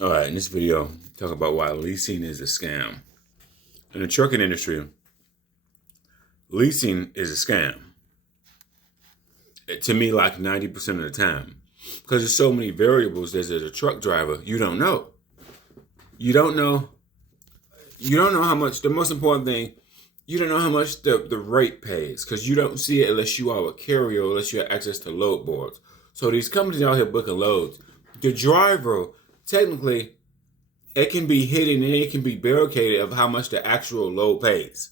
All right, in this video, talk about why leasing is a scam. In the trucking industry, leasing is a scam. To me, like 90% of the time. Because there's so many variables as a truck driver, you don't know. You don't know how much, the most important thing, you don't know how much the rate pays. Because you don't see it unless you are a carrier, unless you have access to load boards. So these companies out here booking loads. The driver, technically, it can be hidden and it can be barricaded of how much the actual load pays.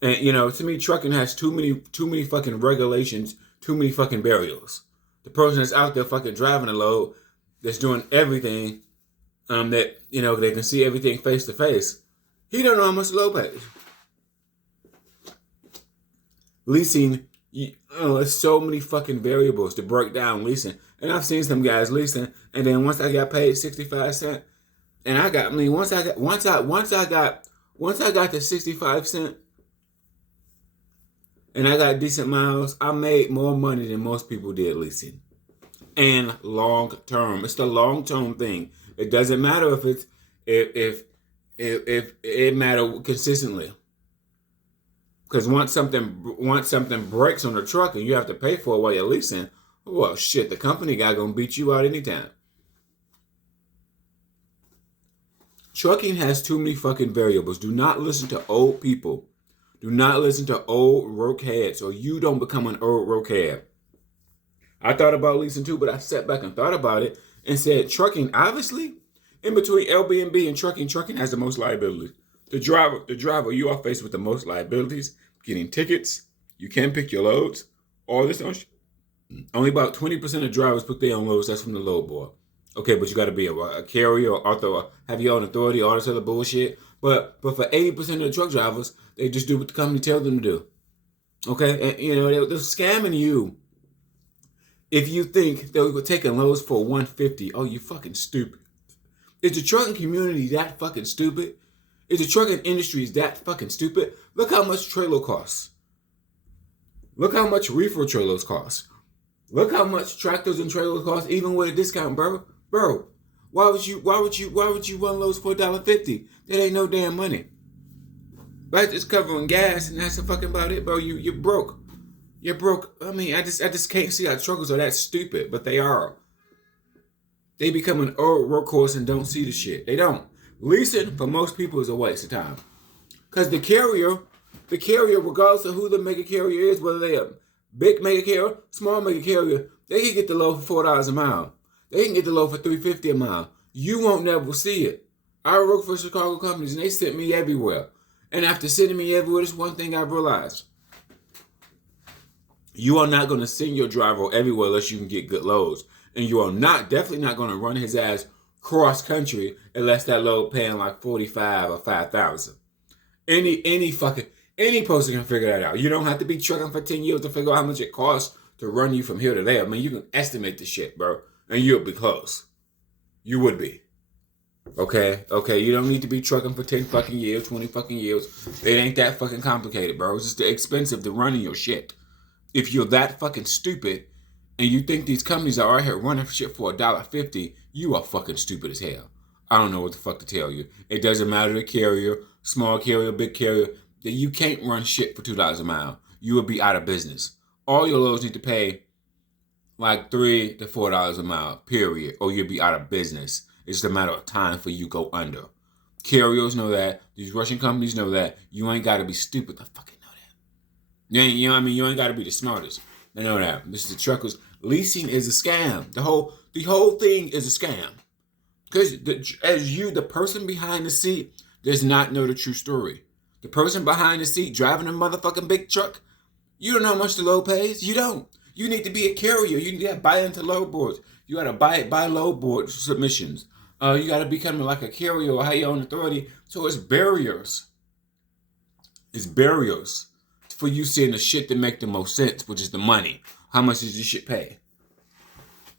And to me, trucking has too many fucking regulations, too many fucking barriers. The person that's out there fucking driving a load, that's doing everything, that they can see everything face to face. He don't know how much the load pays. Leasing, there's so many fucking variables to break down leasing. And I've seen some guys leasing, and then once I got paid 65 cents, and once I got to 65 cents, and I got decent miles, I made more money than most people did leasing. And long term, it's the long term thing. It doesn't matter if it matter consistently. Because once something breaks on the truck and you have to pay for it while you're leasing, well, shit, the company guy gonna beat you out anytime. Trucking has too many fucking variables. Do not listen to old people. Do not listen to old roke heads, or you don't become an old roke head. I thought about leasing too, but I sat back and thought about it and said, trucking, obviously, in between Airbnb and trucking has the most liability. The driver, you are faced with the most liabilities, getting tickets. You can't pick your loads. All this, only about 20% of drivers pick their own loads. That's from the load board. Okay, but you got to be a carrier or author, have your own authority, all this other bullshit. But for 80% of the truck drivers, they just do what the company tells them to do. Okay, and they're scamming you. If you think they were taking loads for $150, oh, you fucking stupid. Is the trucking community that fucking stupid? Is the trucking industry that fucking stupid? Look how much trailer costs. Look how much reefer trailers cost. Look how much tractors and trailers cost, even with a discount, bro. Bro, why would you run loads for $1.50? That ain't no damn money. Right? Just covering gas, and that's fucking about it, bro. You're broke. You're broke. I mean, I just can't see how truckers are that stupid, but they are. They become an old workhorse and don't see the shit. They don't. Leasing for most people is a waste of time, because the carrier, regardless of who the mega carrier is, whether they a big mega carrier, small mega carrier, they can get the load for $4 a mile. They can get the load for $3.50 a mile. You won't never see it. I work for Chicago companies, and they sent me everywhere. And after sending me everywhere, there's one thing I've realized. You are not going to send your driver everywhere unless you can get good loads. And you are definitely not going to run his ass cross country unless that load paying like $45 or $5,000. Any person can figure that out. You don't have to be trucking for 10 years to figure out how much it costs to run you from here to there. I mean, you can estimate the shit, bro. And you'll be close. You would be. Okay, you don't need to be trucking for 10 fucking years, 20 fucking years. It ain't that fucking complicated, bro. It's just expensive to run your shit. If you're that fucking stupid and you think these companies are out here running shit for $1.50, you are fucking stupid as hell. I don't know what the fuck to tell you. It doesn't matter the carrier, small carrier, big carrier, that you can't run shit for $2 a mile. You will be out of business. All your loads need to pay like $3 to $4 a mile, period, or you'll be out of business. It's just a matter of time for you go under. Carriers know that. These Russian companies know that. You ain't got to be stupid to fucking know that. You know what I mean? You ain't got to be the smartest. They know that. This is the truckers. Leasing is a scam. The whole thing is a scam. Because the person behind the seat does not know the true story. The person behind the seat driving a motherfucking big truck, you don't know how much the load pays. You don't. You need to be a carrier. You need to buy into load boards. You got to buy load board submissions. You got to become like a carrier or have your own authority. So it's barriers. It's barriers for you seeing the shit that make the most sense, which is the money. How much does this shit pay?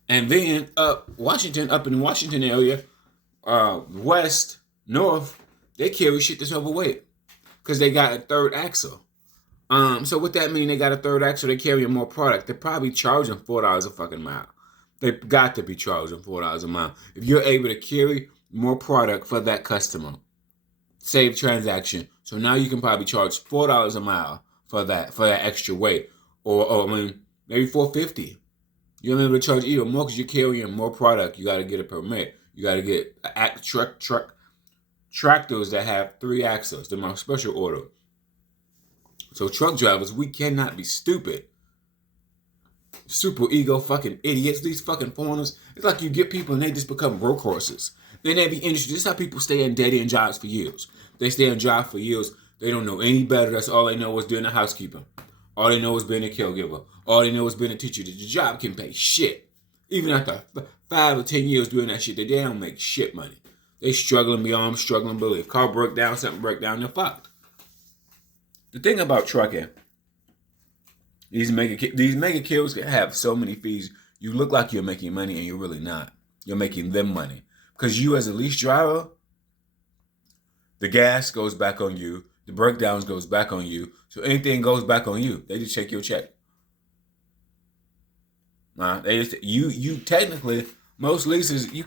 And then up in Washington area, west, north, they carry shit that's overweight because they got a third axle. So what that mean? They got a third axle. They carry more product. They're probably charging $4 a fucking mile. They've got to be charging $4 a mile. If you're able to carry more product for that customer, save transaction. So now you can probably charge $4 a mile for that extra weight, or I mean maybe $4.50. You're able to charge even more because you're carrying more product. You got to get a permit. You got to get tractors that have 3 axles. They're my special order. So truck drivers, we cannot be stupid. Super ego fucking idiots. These fucking foreigners. It's like you get people and they just become workhorses. Then they be interested. This is how people stay in dead-end jobs for years. They stay in jobs for years. They don't know any better. That's all they know is doing the housekeeping. All they know is being a caregiver. All they know is being a teacher. The job can pay shit. Even after 5 or 10 years doing that shit, they don't make shit money. They struggling beyond struggling belief. Car broke down, something broke down, they're fucked. The thing about trucking, these mega kills have so many fees. You look like you're making money and you're really not. You're making them money. Because you as a lease driver, the gas goes back on you. The breakdowns goes back on you. So anything goes back on you. They just check your check. You technically, most leases, you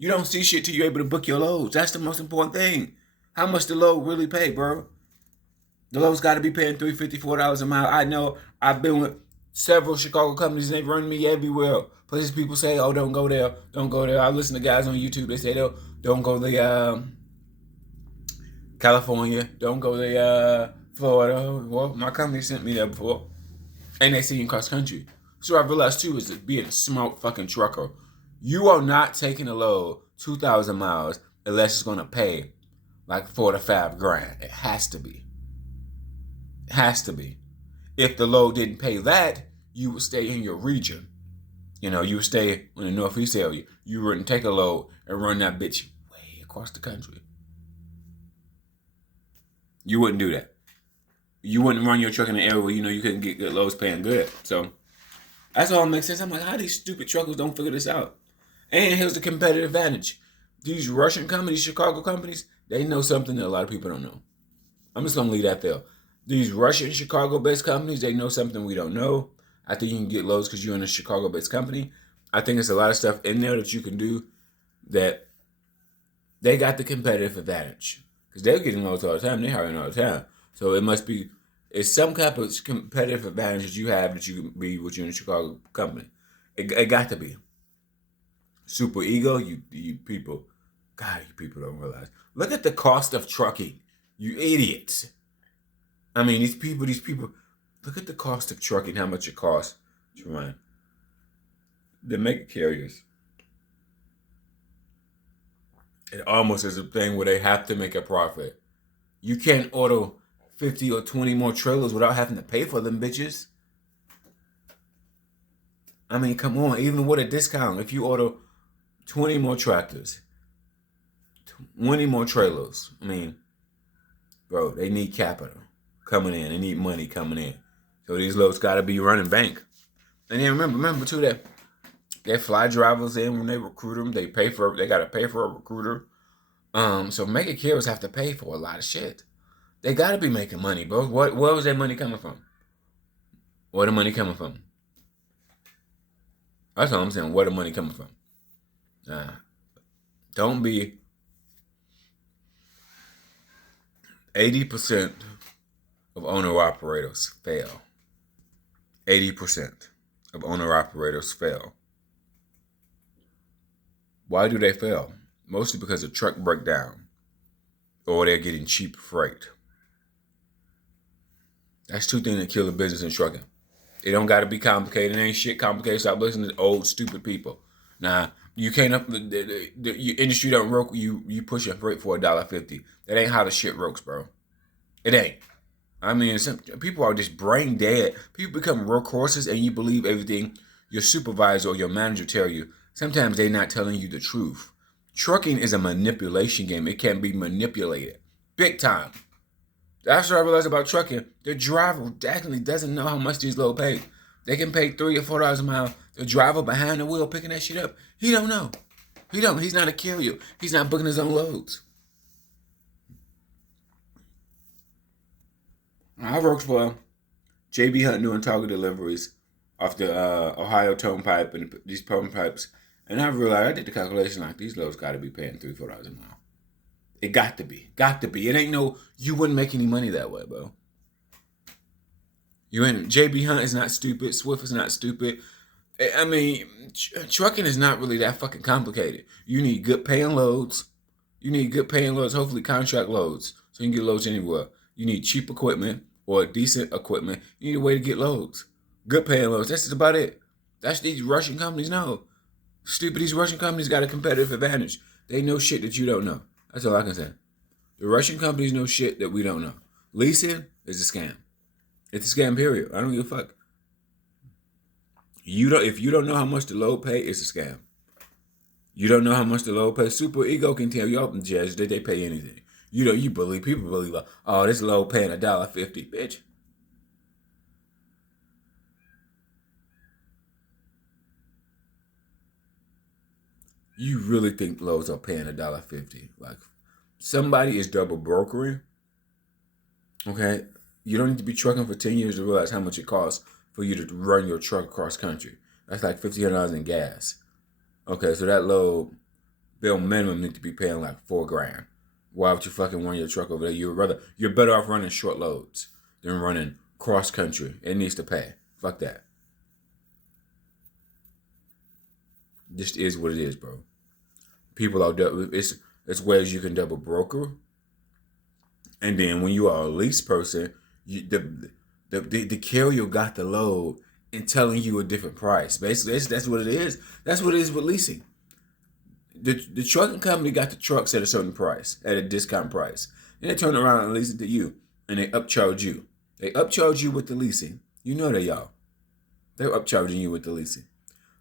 don't see shit till you're able to book your loads. That's the most important thing. How much the load really pay, bro? The load's got to be paying $3.50, $4 a mile. I know. I've been with several Chicago companies and they run me everywhere. Places people say, "Oh, don't go there, don't go there." I listen to guys on YouTube. They say, "Don't go to California, don't go to Florida." Well, my company sent me there before, and they see you cross country. So I realized too is that being a smart fucking trucker, you are not taking a load 2,000 miles unless it's gonna pay like $4 to $5 grand. It has to be. It has to be. If the load didn't pay that, you would stay in your region. You know, you would stay in the Northeast area. You wouldn't take a load and run that bitch way across the country. You wouldn't do that. You wouldn't run your truck in an area where you know you couldn't get good loads paying good. So that's all makes sense. I'm like, how these stupid truckers don't figure this out? And here's the competitive advantage. These Russian companies, Chicago companies, they know something that a lot of people don't know. I'm just going to leave that there. These Russian Chicago-based companies, they know something we don't know. I think you can get loads because you're in a Chicago-based company. I think there's a lot of stuff in there that you can do that they got the competitive advantage. Because they're getting loads all the time. They're hiring all the time. So it's some kind of competitive advantage that you have that you can be with your Chicago company. It got to be. Super ego, you people. God, you people don't realize. Look at the cost of trucking. You idiots. I mean, these people, look at the cost of trucking, how much it costs to run. The mega carriers. It almost is a thing where they have to make a profit. You can't order 50 or 20 more trailers without having to pay for them bitches. I mean, come on, even with a discount, if you order 20 more tractors, 20 more trailers, I mean, bro, they need capital coming in. They need money coming in. So these loads got to be running bank. And then remember too that they fly drivers in when they recruit them. They got to pay for a recruiter. So mega carriers have to pay for a lot of shit. They got to be making money, bro. Where was that money coming from? Where the money coming from? That's what I'm saying. Where the money coming from? Don't be 80% of owner-operators fail. 80% of owner-operators fail. Why do they fail? Mostly because the truck break down or they're getting cheap freight. That's 2 things that kill a business in trucking. It don't got to be complicated. It ain't shit complicated. Stop listening to old, stupid people. Nah, you can't, the industry don't work, you push a freight for $1.50. That ain't how the shit works, bro. It ain't. I mean, people are just brain dead. People become workhorses and you believe everything your supervisor or your manager tell you. Sometimes they're not telling you the truth. Trucking is a manipulation game. It can be manipulated. Big time. That's what I realized about trucking. The driver definitely doesn't know how much these loads pay. They can pay $3 or $4 a mile. The driver behind the wheel picking that shit up, he don't know. He don't. He's not a carrier. He's not booking his own loads. I worked for JB Hunt doing Target deliveries off the Ohio Turnpike and these turnpikes, and I realized I did the calculation like these loads got to be paying $3-4 a mile. It got to be. It ain't no. You wouldn't make any money that way, bro. You ain't. JB Hunt is not stupid. Swift is not stupid. I mean, trucking is not really that fucking complicated. You need good paying loads. Hopefully contract loads, so you can get loads anywhere. You need cheap equipment or decent equipment. You need a way to get loads. Good paying loads. That's just about it. That's these Russian companies know. Stupid, these Russian companies got a competitive advantage. They know shit that you don't know. That's all I can say. The Russian companies know shit that we don't know. Leasing is a scam. It's a scam, period. I don't give a fuck. If you don't know how much the load pay, it's a scam. You don't know how much the load pay. Super Ego can tell you off the judge that they pay anything. You believe people believe like, oh, this load paying $1.50, bitch. You really think loads are paying $1.50? Like somebody is double brokering. Okay, you don't need to be trucking for 10 years to realize how much it costs for you to run your truck across country. That's like $1,500 in gas. Okay, so that load bill minimum need to be paying like $4,000. Why would you fucking run your truck over there? You're better off running short loads than running cross country. It needs to pay. Fuck that. Just is what it is, bro. People are it's ways you can double broker, and then when you are a lease person, the carrier got the load and telling you a different price. Basically, that's what it is. That's what it is with leasing. The trucking company got the trucks at a certain price, at a discount price. And they turn around and lease it to you. And they upcharge you. They upcharge you with the leasing. You know that, y'all. They're upcharging you with the leasing.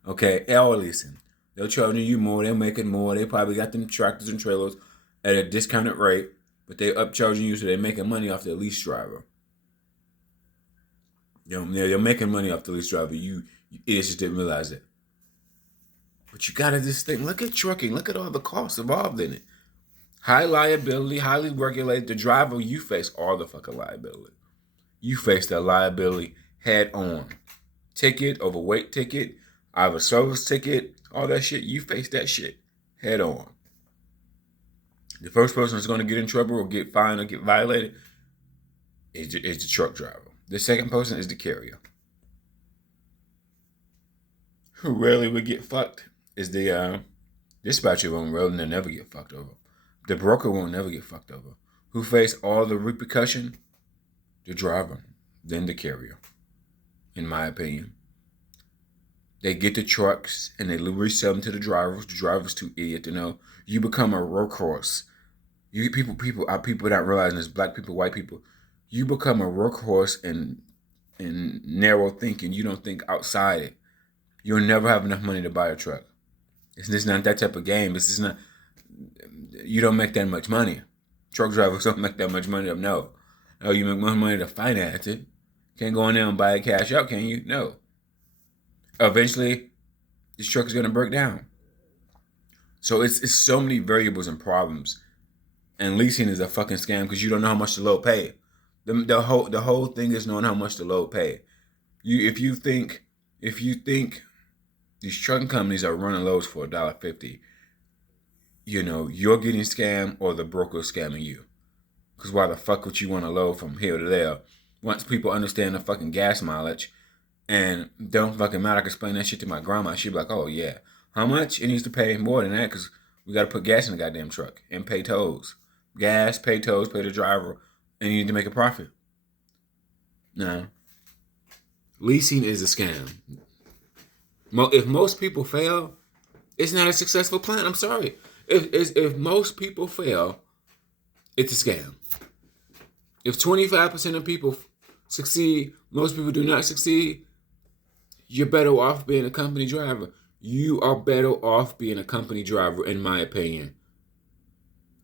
Okay, all leasing. They're charging you more. They're making more. They probably got them tractors and trailers at a discounted rate. But they're upcharging you, so they're making money off the lease driver. They're making money off the lease driver. You idiots just didn't realize it. But you gotta just think, look at trucking, look at all the costs involved in it. High liability, highly regulated. The driver, you face all the fucking liability. You face that liability head on. Ticket, overweight ticket, out of service ticket, all that shit, you face that shit head on. The first person that's gonna get in trouble or get fined or get violated is the truck driver. The second person is the carrier. Who rarely would get fucked is the dispatcher won't really never get fucked over. The broker won't never get fucked over. Who face all the repercussion? The driver, then the carrier, in my opinion. They get the trucks and they resell them to the drivers. The driver's too idiot to know. You become a workhorse. People not realizing this, black people, white people, you become a workhorse in narrow thinking. You don't think outside it. You'll never have enough money to buy a truck. It's not that type of game. It's just not. You don't make that much money. Truck drivers don't make that much money. No, you make more money to finance it. Can't go in there and buy it cash out, can you? No. Eventually, this truck is gonna break down. So it's so many variables and problems, and leasing is a fucking scam because you don't know how much the load pay. The whole thing is knowing how much the load pay. If you think these trucking companies are running loads for $1.50, you're getting scammed or the broker is scamming you. Because why the fuck would you want to load from here to there? Once people understand the fucking gas mileage and don't fucking matter, I can explain that shit to my grandma. She'd be like, oh yeah, how much? It needs to pay more than that because we got to put gas in the goddamn truck and pay tolls. Gas, pay tolls, pay the driver, and you need to make a profit. No. Leasing is a scam. If most people fail, it's not a successful plan. I'm sorry. If most people fail, it's a scam. If 25% of people succeed, most people do not succeed, you're better off being a company driver. You are better off being a company driver, in my opinion.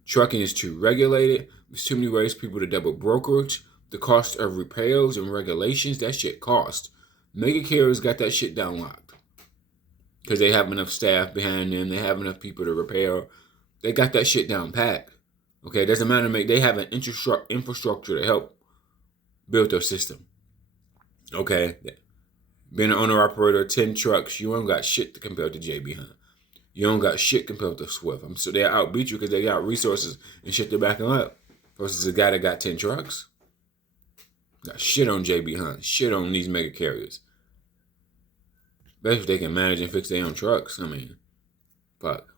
Trucking is too regulated. There's too many ways for people to double brokerage. The cost of repairs and regulations, that shit costs. Mega carriers got that shit down locked. Because they have enough staff behind them. They have enough people to repair. They got that shit down pat. Okay, it doesn't matter. They have an infrastructure to help build their system. Okay, Being an owner-operator of 10 trucks, you ain't got shit to compare to JB Hunt. You don't got shit compared to Swift. I'm so they outbeat you because they got resources and shit to back them up. Versus a guy that got 10 trucks. Got shit on JB Hunt. Shit on these mega carriers. Especially if they can manage and fix their own trucks. I mean, fuck.